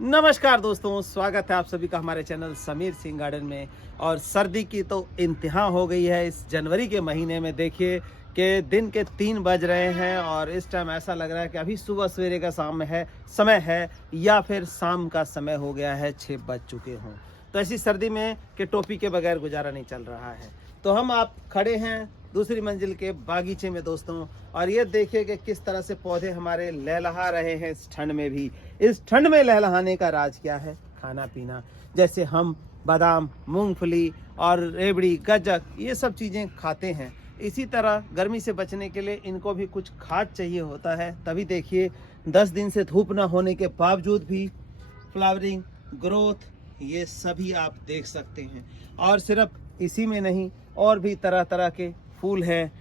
नमस्कार दोस्तों, स्वागत है आप सभी का हमारे चैनल समीर सिंह गार्डन में। और सर्दी की तो इंतहा हो गई है इस जनवरी के महीने में। देखिए कि दिन के 3 बज रहे हैं और इस टाइम ऐसा लग रहा है कि अभी सुबह सवेरे का समय है या फिर शाम का समय हो गया है, 6 बज चुके हों। तो ऐसी सर्दी में कि टोपी के बगैर गुजारा नहीं चल रहा है। तो हम आप खड़े हैं दूसरी मंजिल के बागीचे में दोस्तों, और ये देखिए कि किस तरह से पौधे हमारे लहलहा रहे हैं इस ठंड में भी। इस ठंड में लहलहाने का राज क्या है? खाना पीना। जैसे हम बादाम, मूंगफली और रेवड़ी, गज्जक ये सब चीज़ें खाते हैं, इसी तरह गर्मी से बचने के लिए इनको भी कुछ खाद चाहिए होता है। तभी देखिए 10 दिन से धूप ना होने के बावजूद भी फ्लावरिंग, ग्रोथ, ये सभी आप देख सकते हैं। और सिर्फ इसी में नहीं, और भी तरह तरह के फूल हैं।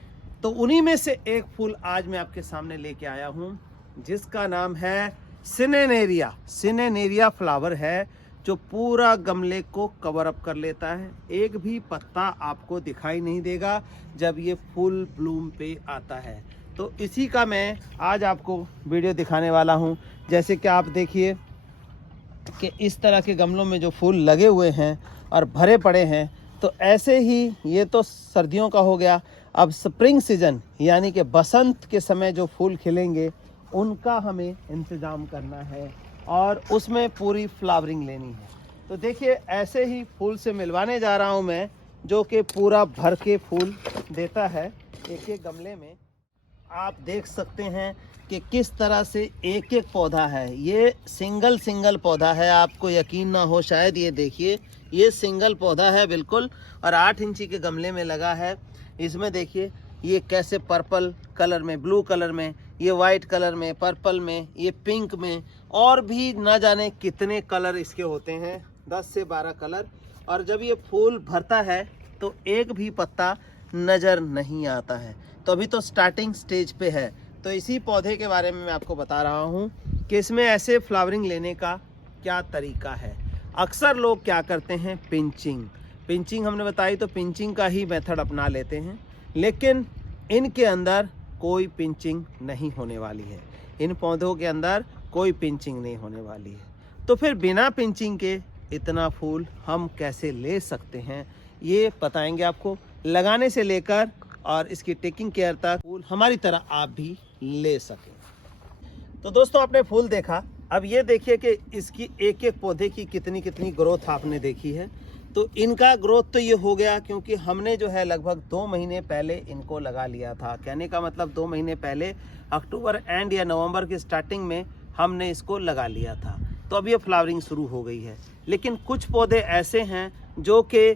तो उन्हीं में से एक फूल आज मैं आपके सामने लेके आया हूँ, जिसका नाम है सिनेनेरिया। सिनेनेरिया फ्लावर है जो पूरा गमले को कवर अप कर लेता है। एक भी पत्ता आपको दिखाई नहीं देगा जब ये फुल ब्लूम पे आता है। तो इसी का मैं आज आपको वीडियो दिखाने वाला हूँ। जैसे कि आप देखिए कि इस तरह के गमलों में जो फूल लगे हुए हैं और भरे पड़े हैं, तो ऐसे ही ये तो सर्दियों का हो गया। अब स्प्रिंग सीजन यानी कि बसंत के समय जो फूल खिलेंगे उनका हमें इंतज़ाम करना है और उसमें पूरी फ्लावरिंग लेनी है। तो देखिए ऐसे ही फूल से मिलवाने जा रहा हूँ मैं, जो कि पूरा भर के फूल देता है एक एक गमले में। आप देख सकते हैं कि किस तरह से एक एक पौधा है। ये सिंगल पौधा है, आपको यकीन ना हो शायद। ये देखिए, ये सिंगल पौधा है बिल्कुल, और 8 इंची के गमले में लगा है। इसमें देखिए ये कैसे पर्पल कलर में, ब्लू कलर में, ये वाइट कलर में, पर्पल में, ये पिंक में, और भी ना जाने कितने कलर इसके होते हैं, 10 से 12 कलर। और जब ये फूल भरता है तो एक भी पत्ता नज़र नहीं आता है। तो अभी तो स्टार्टिंग स्टेज पे है। तो इसी पौधे के बारे में मैं आपको बता रहा हूँ कि इसमें ऐसे फ्लावरिंग लेने का क्या तरीका है। अक्सर लोग क्या करते हैं, पिंचिंग हमने बताई, तो पिंचिंग का ही मेथड अपना लेते हैं। लेकिन इनके अंदर कोई पिंचिंग नहीं होने वाली है। इन पौधों के अंदर कोई पिंचिंग नहीं होने वाली है। तो फिर बिना पिंचिंग के इतना फूल हम कैसे ले सकते हैं, ये बताएंगे आपको। लगाने से लेकर और इसकी टेकिंग केयर तक फूल हमारी तरह आप भी ले सकें। तो दोस्तों आपने फूल देखा, अब ये देखिए कि इसकी एक एक पौधे की कितनी कितनी ग्रोथ आपने देखी है। तो इनका ग्रोथ तो ये हो गया क्योंकि हमने जो है लगभग 2 महीने पहले इनको लगा लिया था। कहने का मतलब 2 महीने पहले अक्टूबर एंड या नवंबर की स्टार्टिंग में हमने इसको लगा लिया था। तो अब ये फ्लावरिंग शुरू हो गई है। लेकिन कुछ पौधे ऐसे हैं जो कि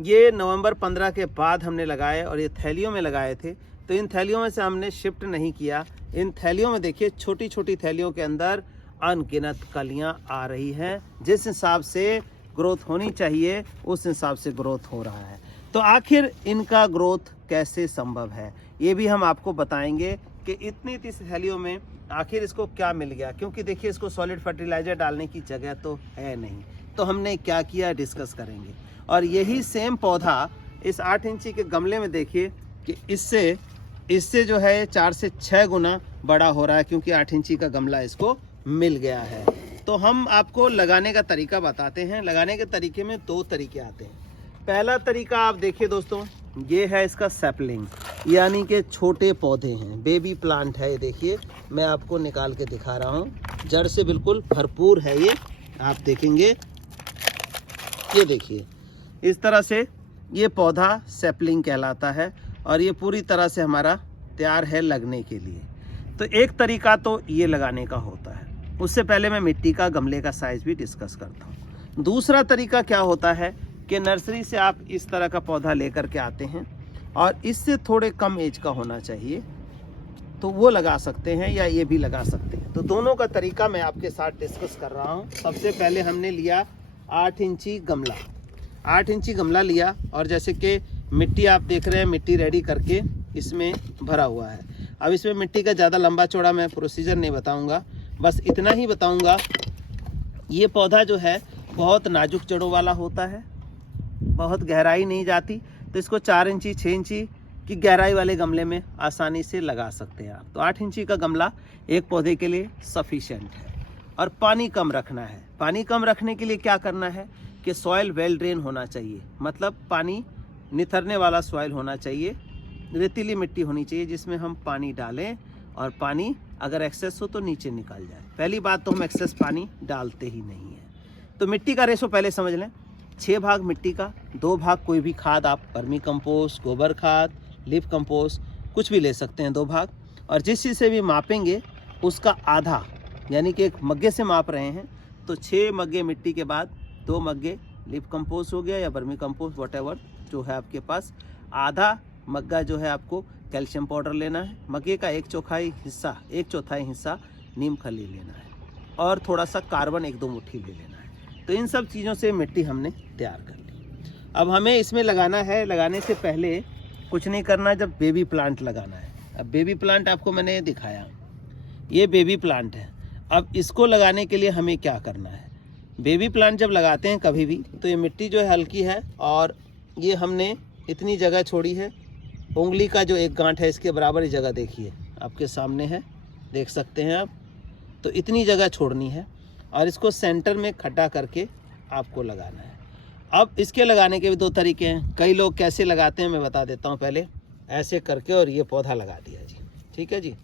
ये नवंबर 15 के बाद हमने लगाए और ये थैलियों में लगाए थे। तो इन थैलियों में से हमने शिफ्ट नहीं किया। इन थैलियों में देखिए छोटी छोटी थैलियों के अंदर अनगिनत कलियां आ रही हैं। जिस हिसाब से ग्रोथ होनी चाहिए उस हिसाब से ग्रोथ हो रहा है। तो आखिर इनका ग्रोथ कैसे संभव है, ये भी हम आपको बताएंगे कि इतनी थैलियों में आखिर इसको क्या मिल गया। क्योंकि देखिए इसको सॉलिड फर्टिलाइजर डालने की जगह तो है नहीं। तो हमने क्या किया, डिस्कस करेंगे। और यही सेम पौधा इस 8 इंची के गमले में देखिए कि इससे जो है 4 से 6 गुना बड़ा हो रहा है, क्योंकि 8 इंची का गमला इसको मिल गया है। तो हम आपको लगाने का तरीका बताते हैं। लगाने के तरीके में 2 तरीके आते हैं। पहला तरीका आप देखिए दोस्तों, ये है इसका सैपलिंग, यानी कि छोटे पौधे हैं, बेबी प्लांट है। ये देखिए मैं आपको निकाल के दिखा रहा हूँ, जड़ से बिल्कुल भरपूर है ये। आप देखेंगे, ये देखिए इस तरह से ये पौधा सैपलिंग कहलाता है और ये पूरी तरह से हमारा तैयार है लगने के लिए। तो एक तरीका तो ये लगाने का होता है। उससे पहले मैं मिट्टी का, गमले का साइज भी डिस्कस करता हूँ। दूसरा तरीका क्या होता है कि नर्सरी से आप इस तरह का पौधा लेकर के आते हैं और इससे थोड़े कम एज का होना चाहिए, तो वो लगा सकते हैं या ये भी लगा सकते हैं। तो दोनों का तरीका मैं आपके साथ डिस्कस कर रहा हूँ। सबसे पहले हमने लिया 8 इंची गमला। 8 इंची गमला लिया और जैसे कि मिट्टी आप देख रहे हैं, मिट्टी रेडी करके इसमें भरा हुआ है। अब इसमें मिट्टी का ज़्यादा लंबा चौड़ा मैं प्रोसीजर नहीं बताऊंगा, बस इतना ही बताऊंगा। ये पौधा जो है बहुत नाजुक जड़ों वाला होता है, बहुत गहराई नहीं जाती। तो इसको 4 इंची 6 इंची की गहराई वाले गमले में आसानी से लगा सकते हैं आप। तो 8 इंची का गमला एक पौधे के लिए सफिशिएंट है। और पानी कम रखना है। पानी कम रखने के लिए क्या करना है कि सॉइल वेल ड्रेन होना चाहिए, मतलब पानी निथरने वाला सॉइल होना चाहिए, रेतीली मिट्टी होनी चाहिए जिसमें हम पानी डालें और पानी अगर एक्सेस हो तो नीचे निकल जाए। पहली बात तो हम एक्सेस पानी डालते ही नहीं है। तो मिट्टी का रेशो पहले समझ लें, 6 भाग मिट्टी का, 2 भाग कोई भी खाद, आप वर्मी कंपोस्ट, गोबर खाद, लीफ कंपोस्ट कुछ भी ले सकते हैं 2 भाग, और जिस चीज़ से भी मापेंगे उसका आधा, यानी कि एक मग्गे से माप रहे हैं तो 6 मग्गे मिट्टी के बाद 2 मग्गे लीफ कंपोस्ट हो गया या वर्मी कंपोस्ट, व्हाटएवर जो है आपके पास, आधा मग्गा जो है आपको कैल्शियम पाउडर लेना है, मग्गे का 1/4 हिस्सा, 1/4 हिस्सा नीम खली लेना है, और थोड़ा सा कार्बन 1-2 मुट्ठी ले लेना है। तो इन सब चीज़ों से मिट्टी हमने तैयार कर ली। अब हमें इसमें लगाना है, लगाने से पहले कुछ नहीं करना, जब बेबी प्लांट लगाना है। अब बेबी प्लांट आपको मैंने दिखाया, ये बेबी प्लांट है। अब इसको लगाने के लिए हमें क्या करना है, बेबी प्लांट जब लगाते हैं कभी भी तो ये मिट्टी जो है हल्की है, और ये हमने इतनी जगह छोड़ी है, उंगली का जो एक गांठ है इसके बराबर ही जगह देखिए आपके सामने है, देख सकते हैं आप। तो इतनी जगह छोड़नी है और इसको सेंटर में खड्डा करके आपको लगाना है। अब इसके लगाने के भी 2 तरीके हैं। कई लोग कैसे लगाते हैं मैं बता देता हूँ। पहले ऐसे करके और ये पौधा लगा दिया जी, ठीक है जी,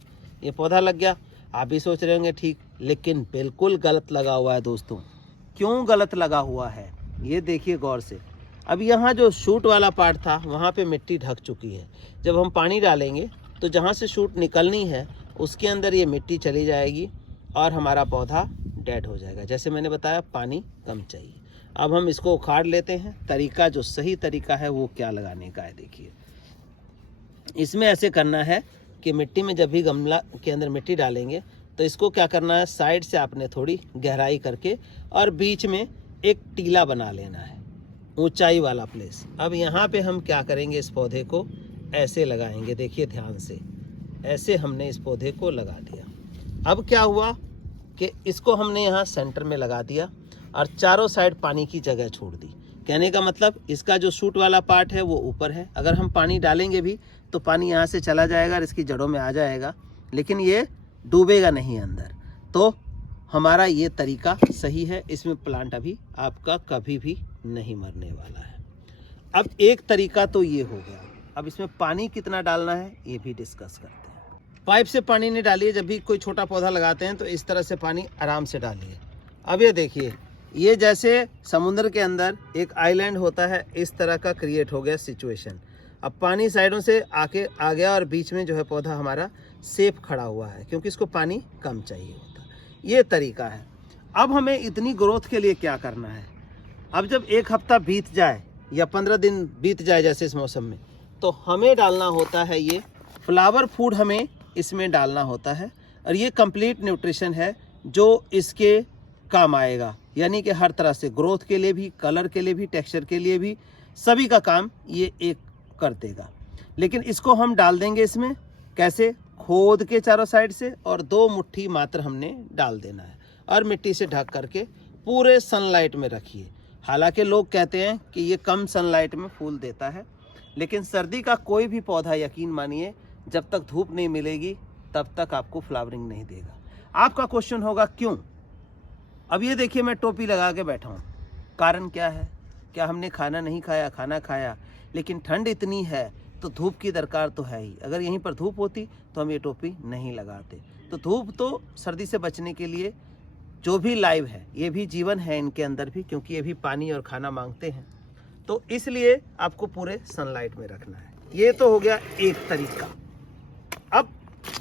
ये पौधा लग गया। आप भी सोच रहे होंगे ठीक, लेकिन बिल्कुल गलत लगा हुआ है दोस्तों। क्यों गलत लगा हुआ है ये देखिए गौर से। अब यहाँ जो शूट वाला पार्ट था वहाँ पे मिट्टी ढक चुकी है। जब हम पानी डालेंगे तो जहाँ से शूट निकलनी है उसके अंदर ये मिट्टी चली जाएगी और हमारा पौधा डेड हो जाएगा। जैसे मैंने बताया पानी कम चाहिए। अब हम इसको उखाड़ लेते हैं। तरीका जो सही तरीका है वो क्या लगाने का है देखिए। इसमें ऐसे करना है कि मिट्टी में जब भी गमला के अंदर मिट्टी डालेंगे तो इसको क्या करना है, साइड से आपने थोड़ी गहराई करके और बीच में एक टीला बना लेना है, ऊंचाई वाला प्लेस। अब यहाँ पे हम क्या करेंगे, इस पौधे को ऐसे लगाएंगे। देखिए ध्यान से, ऐसे हमने इस पौधे को लगा दिया। अब क्या हुआ कि इसको हमने यहाँ सेंटर में लगा दिया और चारों साइड पानी की जगह छोड़ दी। कहने का मतलब इसका जो शूट वाला पार्ट है वो ऊपर है। अगर हम पानी डालेंगे भी तो पानी यहाँ से चला जाएगा और इसकी जड़ों में आ जाएगा, लेकिन ये डूबेगा नहीं अंदर। तो हमारा ये तरीका सही है। इसमें प्लांट अभी आपका कभी भी नहीं मरने वाला है। अब एक तरीका तो ये हो गया। अब इसमें पानी कितना डालना है ये भी डिस्कस करते हैं। पाइप से पानी नहीं डालिए। जब भी कोई छोटा पौधा लगाते हैं तो इस तरह से पानी आराम से डालिए। अब ये देखिए, ये जैसे समुद्र के अंदर एक आइलैंड होता है, इस तरह का क्रिएट हो गया सिचुएशन। अब पानी साइडों से आके आ गया और बीच में जो है पौधा हमारा सेफ खड़ा हुआ है, क्योंकि इसको पानी कम चाहिए होता है। ये तरीका है। अब हमें इतनी ग्रोथ के लिए क्या करना है, अब जब 1 हफ्ता बीत जाए या 15 दिन बीत जाए जैसे इस मौसम में, तो हमें डालना होता है ये फ्लावर फूड, हमें इसमें डालना होता है। और ये कंप्लीट न्यूट्रिशन है जो इसके काम आएगा, यानी कि हर तरह से ग्रोथ के लिए भी, कलर के लिए भी, टेक्सचर के लिए भी, सभी का काम ये एक कर देगा। लेकिन इसको हम डाल देंगे इसमें कैसे, खोद के चारों साइड से, और 2 मुट्ठी मात्र हमने डाल देना है और मिट्टी से ढक करके पूरे सनलाइट में रखिए। हालांकि लोग कहते हैं कि ये कम सनलाइट में फूल देता है, लेकिन सर्दी का कोई भी पौधा यकीन मानिए जब तक धूप नहीं मिलेगी तब तक आपको फ्लावरिंग नहीं देगा। आपका क्वेश्चन होगा क्यों। अब ये देखिए, मैं टोपी लगा के बैठा हूँ, कारण क्या है? क्या हमने खाना नहीं खाया? खाना खाया, लेकिन ठंड इतनी है तो धूप की दरकार तो है ही। अगर यहीं पर धूप होती तो हम ये टोपी नहीं लगाते। तो धूप तो सर्दी से बचने के लिए, जो भी लाइव है ये भी जीवन है इनके अंदर भी, क्योंकि ये भी पानी और खाना मांगते हैं, तो इसलिए आपको पूरे सनलाइट में रखना है। ये तो हो गया एक तरीका। अब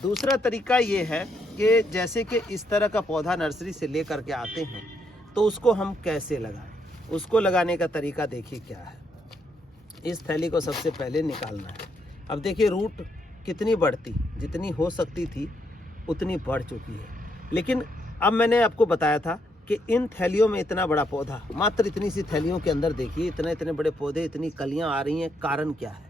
दूसरा तरीका ये है कि जैसे कि इस तरह का पौधा नर्सरी से ले करके आते हैं तो उसको हम कैसे लगाएं। उसको लगाने का तरीका देखिए क्या है। इस थैली को सबसे पहले निकालना है। अब देखिए रूट कितनी बढ़ती, जितनी हो सकती थी उतनी बढ़ चुकी है। लेकिन अब मैंने आपको बताया था कि इन थैलियों में इतना बड़ा पौधा, मात्र इतनी सी थैलियों के अंदर देखिए इतने बड़े पौधे, इतनी कलियां आ रही हैं। कारण क्या है?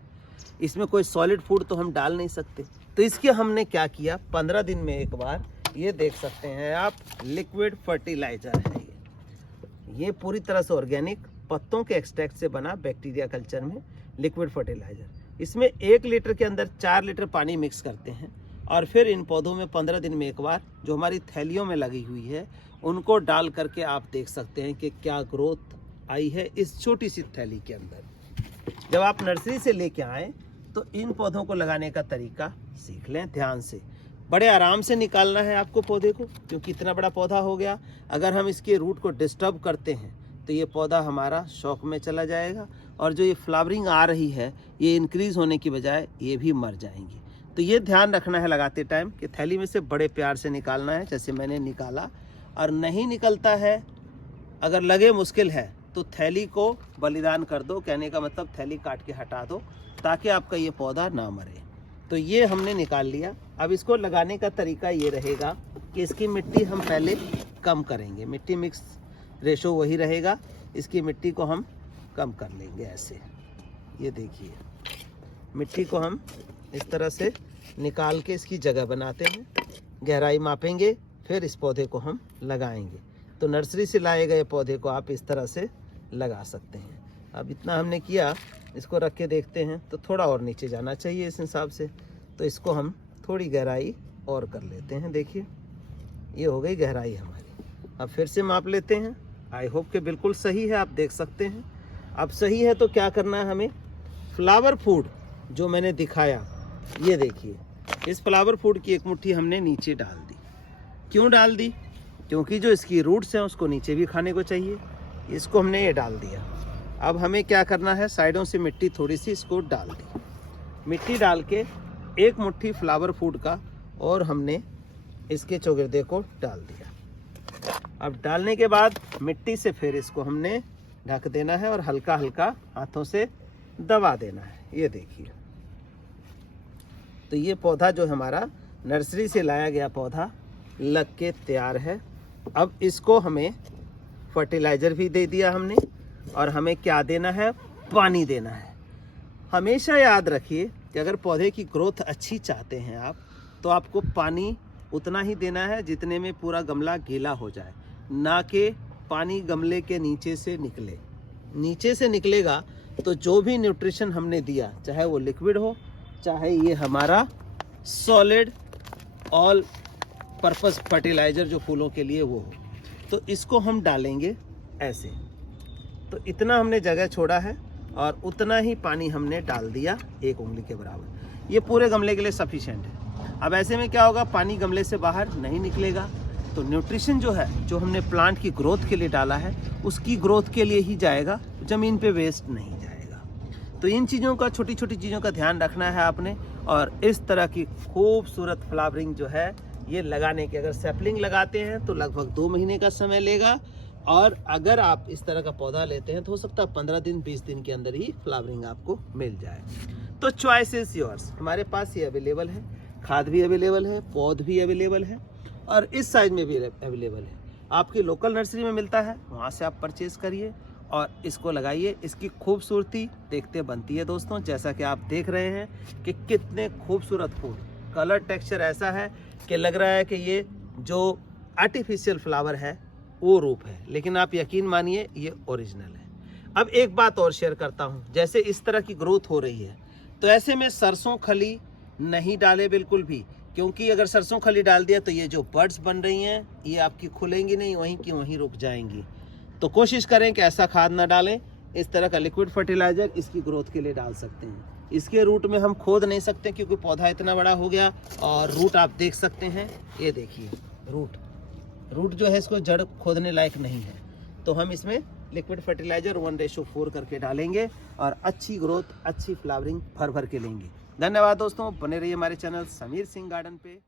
इसमें कोई सॉलिड फूड तो हम डाल नहीं सकते। तो इसके हमने क्या किया, 15 दिन में एक बार, ये देख सकते हैं आप, लिक्विड फर्टिलाइजर है ये पूरी तरह से ऑर्गेनिक पत्तों के एक्सट्रैक्ट से बना बैक्टीरिया कल्चर में लिक्विड फर्टिलाइजर। इसमें 1 लीटर के अंदर 4 लीटर पानी मिक्स करते हैं और फिर इन पौधों में 15 दिन में एक बार जो हमारी थैलियों में लगी हुई है उनको डाल करके आप देख सकते हैं कि क्या ग्रोथ आई है इस छोटी सी थैली के अंदर। जब आप नर्सरी से लेके आएँ तो इन पौधों को लगाने का तरीका सीख लें ध्यान से। बड़े आराम से निकालना है आपको पौधे को, क्योंकि इतना बड़ा पौधा हो गया। अगर हम इसके रूट को डिस्टर्ब करते हैं तो ये पौधा हमारा शौक में चला जाएगा और जो ये फ्लावरिंग आ रही है ये इंक्रीज़ होने की बजाय ये भी मर जाएंगी। तो ये ध्यान रखना है लगाते टाइम कि थैली में से बड़े प्यार से निकालना है, जैसे मैंने निकाला। और नहीं निकलता है, अगर लगे मुश्किल है तो थैली को बलिदान कर दो। कहने का मतलब थैली काट के हटा दो ताकि आपका ये पौधा ना मरे। तो ये हमने निकाल लिया। अब इसको लगाने का तरीका ये रहेगा कि इसकी मिट्टी हम पहले कम करेंगे। मिट्टी मिक्स रेशो वही रहेगा, इसकी मिट्टी को हम कम कर लेंगे ऐसे। ये देखिए मिट्टी को हम इस तरह से निकाल के इसकी जगह बनाते हैं, गहराई मापेंगे, फिर इस पौधे को हम लगाएंगे। तो नर्सरी से लाए गए पौधे को आप इस तरह से लगा सकते हैं। अब इतना हमने किया, इसको रख के देखते हैं तो थोड़ा और नीचे जाना चाहिए इस हिसाब से। तो इसको हम थोड़ी गहराई और कर लेते हैं। देखिए ये हो गई गहराई हमारी। अब फिर से माप लेते हैं। आई होप कि बिल्कुल सही है, आप देख सकते हैं। अब सही है तो क्या करना है हमें, फ्लावर फूड जो मैंने दिखाया ये देखिए, इस फ्लावर फूड की एक मुट्ठी हमने नीचे डाल दी। क्यों डाल दी, क्योंकि जो इसकी रूट्स हैं उसको नीचे भी खाने को चाहिए। इसको हमने ये डाल दिया। अब हमें क्या करना है, साइडों से मिट्टी थोड़ी सी इसको डाल दी। मिट्टी डाल के एक मुट्ठी फ्लावर फूड का और हमने इसके चौगिर्दे को डाल दिया। अब डालने के बाद मिट्टी से फिर इसको हमने ढक देना है और हल्का हल्का हाथों से दबा देना है। ये देखिए, तो ये पौधा जो हमारा नर्सरी से लाया गया पौधा लग के तैयार है। अब इसको हमें फर्टिलाइज़र भी दे दिया हमने और हमें क्या देना है, पानी देना है। हमेशा याद रखिए कि अगर पौधे की ग्रोथ अच्छी चाहते हैं आप, तो आपको पानी उतना ही देना है जितने में पूरा गमला गीला हो जाए, ना कि पानी गमले के नीचे से निकले। नीचे से निकलेगा तो जो भी न्यूट्रिशन हमने दिया, चाहे वो लिक्विड हो, चाहे ये हमारा सॉलिड ऑल पर्पस फर्टिलाइज़र जो फूलों के लिए वो हो, तो इसको हम डालेंगे ऐसे। तो इतना हमने जगह छोड़ा है और उतना ही पानी हमने डाल दिया, 1 उंगली के बराबर। ये पूरे गमले के लिए सफिशिएंट है। अब ऐसे में क्या होगा, पानी गमले से बाहर नहीं निकलेगा, तो न्यूट्रिशन जो है, जो हमने प्लांट की ग्रोथ के लिए डाला है, उसकी ग्रोथ के लिए ही जाएगा, ज़मीन पे वेस्ट नहीं जाएगा। तो इन चीज़ों का, छोटी छोटी चीज़ों का ध्यान रखना है आपने। और इस तरह की खूबसूरत फ्लावरिंग जो है ये लगाने के, अगर सैपलिंग लगाते हैं तो लगभग 2 महीने का समय लेगा, और अगर आप इस तरह का पौधा लेते हैं तो हो सकता है 15 दिन 20 दिन के अंदर ही फ्लावरिंग आपको मिल जाए। तो चॉइस इज योर्स। हमारे पास ये अवेलेबल है, खाद भी अवेलेबल है, पौध भी अवेलेबल है और इस साइज में भी अवेलेबल है। आपकी लोकल नर्सरी में मिलता है, वहाँ से आप परचेज़ करिए और इसको लगाइए। इसकी खूबसूरती देखते बनती है दोस्तों। जैसा कि आप देख रहे हैं कि कितने खूबसूरत फूल, कलर टेक्सचर ऐसा है कि लग रहा है कि ये जो आर्टिफिशियल फ्लावर है वो रूप है, लेकिन आप यकीन मानिए ये ओरिजिनल है। अब एक बात और शेयर करता हूँ, जैसे इस तरह की ग्रोथ हो रही है तो ऐसे में सरसों खली नहीं डाले बिल्कुल भी, क्योंकि अगर सरसों खली डाल दिया तो ये जो बर्ड्स बन रही हैं ये आपकी खुलेंगी नहीं, वहीं की वहीं रुक जाएंगी। तो कोशिश करें कि ऐसा खाद ना डालें। इस तरह का लिक्विड फर्टिलाइज़र इसकी ग्रोथ के लिए डाल सकते हैं। इसके रूट में हम खोद नहीं सकते क्योंकि पौधा इतना बड़ा हो गया, और रूट आप देख सकते हैं, ये देखिए रूट जो है इसको जड़ खोदने लायक नहीं है। तो हम इसमें लिक्विड फर्टिलाइज़र 1:4 करके डालेंगे और अच्छी ग्रोथ, अच्छी फ्लावरिंग भर भर के लेंगे। धन्यवाद दोस्तों, बने रहिए हमारे चैनल समीर सिंह गार्डन पे।